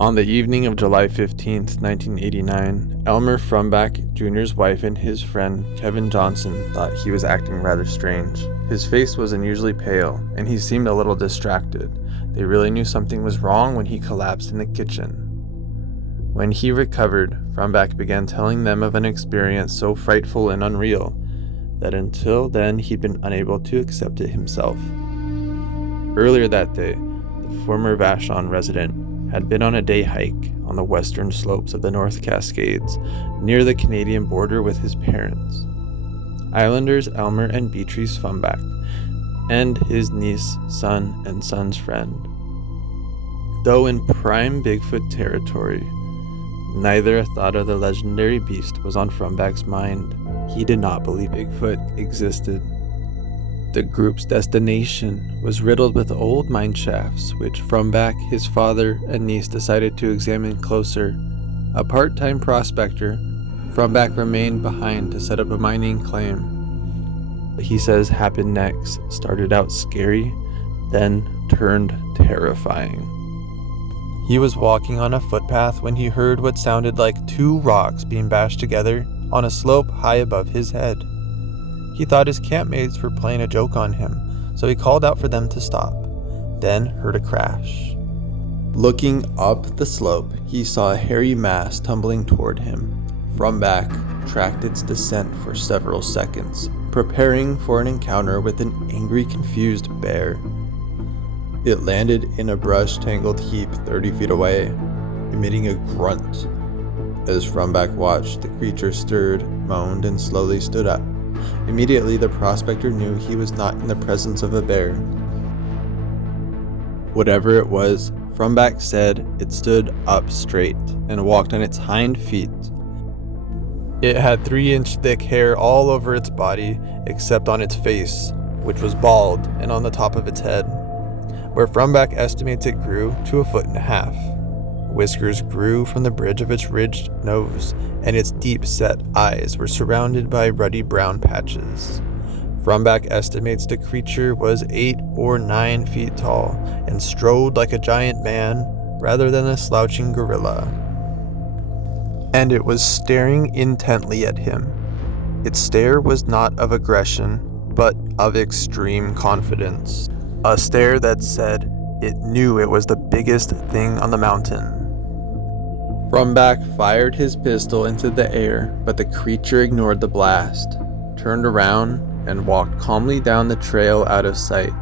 On the evening of July 15th, 1989, Elmer Frumbach Jr.'s wife and his friend Kevin Johnson thought he was acting rather strange. His face was unusually pale, and he seemed a little distracted. They really knew something was wrong when he collapsed in the kitchen. When he recovered, Frumbach began telling them of an experience so frightful and unreal that until then he'd been unable to accept it himself. Earlier that day, the former Vashon resident had been on a day hike on the western slopes of the North Cascades, near the Canadian border with his parents, Islanders Elmer and Beatrice Frumbach, and his niece, son, and son's friend. Though in prime Bigfoot territory, neither thought of the legendary beast was on Frumbach's mind. He did not believe Bigfoot existed. The group's destination was riddled with old mine shafts, which Frumbach, his father, and niece decided to examine closer. A part-time prospector, Frumbach remained behind to set up a mining claim. What he says happened next started out scary, then turned terrifying. He was walking on a footpath when he heard what sounded like two rocks being bashed together on a slope high above his head. He thought his campmates were playing a joke on him, so he called out for them to stop, then heard a crash. Looking up the slope, he saw a hairy mass tumbling toward him. Frumbach tracked its descent for several seconds, preparing for an encounter with an angry, confused bear. It landed in a brush-tangled heap 30 feet away, emitting a grunt. As Frumbach watched, the creature stirred, moaned, and slowly stood up. Immediately, the prospector knew he was not in the presence of a bear. Whatever it was, Frumbach said it stood up straight and walked on its hind feet. It had 3-inch thick hair all over its body, except on its face, which was bald, and on the top of its head, where Frumbach estimates it grew to 1.5 feet. Whiskers grew from the bridge of its ridged nose, and its deep-set eyes were surrounded by ruddy brown patches. Frumbach estimates the creature was 8 or 9 feet tall and strode like a giant man rather than a slouching gorilla. And it was staring intently at him. Its stare was not of aggression, but of extreme confidence. A stare that said it knew it was the biggest thing on the mountain. Frumbach fired his pistol into the air, but the creature ignored the blast, turned around, and walked calmly down the trail out of sight.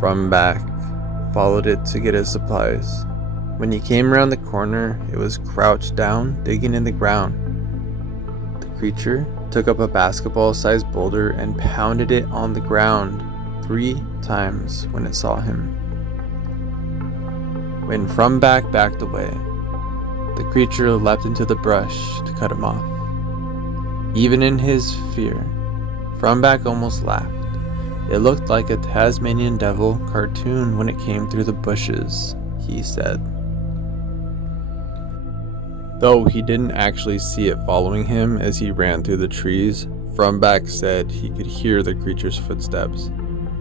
Frumbach followed it to get his supplies. When he came around the corner, it was crouched down, digging in the ground. The creature took up a basketball-sized boulder and pounded it on the ground 3 times when it saw him. When Frumbach backed away, the creature leapt into the brush to cut him off. Even in his fear, Frumbach almost laughed. It looked like a Tasmanian devil cartoon when it came through the bushes, he said. Though he didn't actually see it following him as he ran through the trees, Frumbach said he could hear the creature's footsteps.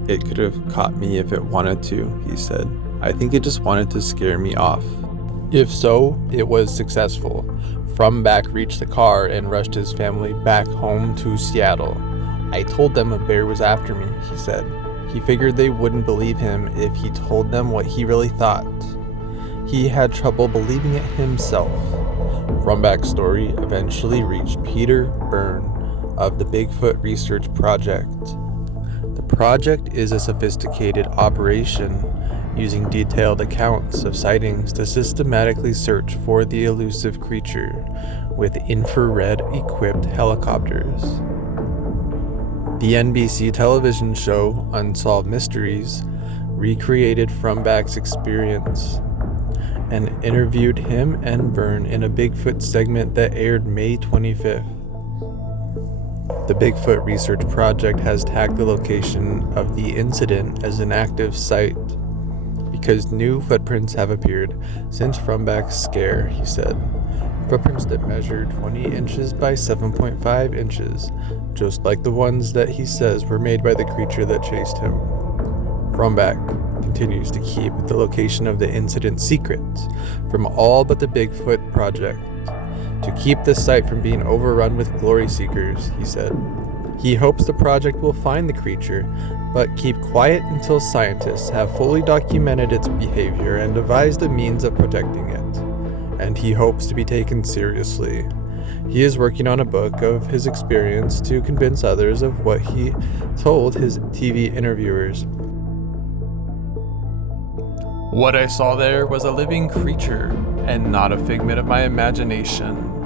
It could have caught me if it wanted to, he said. I think it just wanted to scare me off. If so, it was successful. Frumbach reached the car and rushed his family back home to Seattle. I told them a bear was after me, he said. He figured they wouldn't believe him if he told them what he really thought. He had trouble believing it himself. Frumbach's story eventually reached Peter Byrne of the Bigfoot Research Project. The project is a sophisticated operation using detailed accounts of sightings to systematically search for the elusive creature with infrared-equipped helicopters. The NBC television show Unsolved Mysteries recreated Frumbach's experience and interviewed him and Byrne in a Bigfoot segment that aired May 25th. The Bigfoot Research Project has tagged the location of the incident as an active site because new footprints have appeared since Frumbach's scare, he said. Footprints that measure 20 inches by 7.5 inches, just like the ones that he says were made by the creature that chased him. Frumbach continues to keep the location of the incident secret from all but the Bigfoot Project. To keep this site from being overrun with glory seekers, he said. He hopes the project will find the creature, but keep quiet until scientists have fully documented its behavior and devised a means of protecting it. And he hopes to be taken seriously. He is working on a book of his experience to convince others of what he told his TV interviewers. What I saw there was a living creature, and not a figment of my imagination.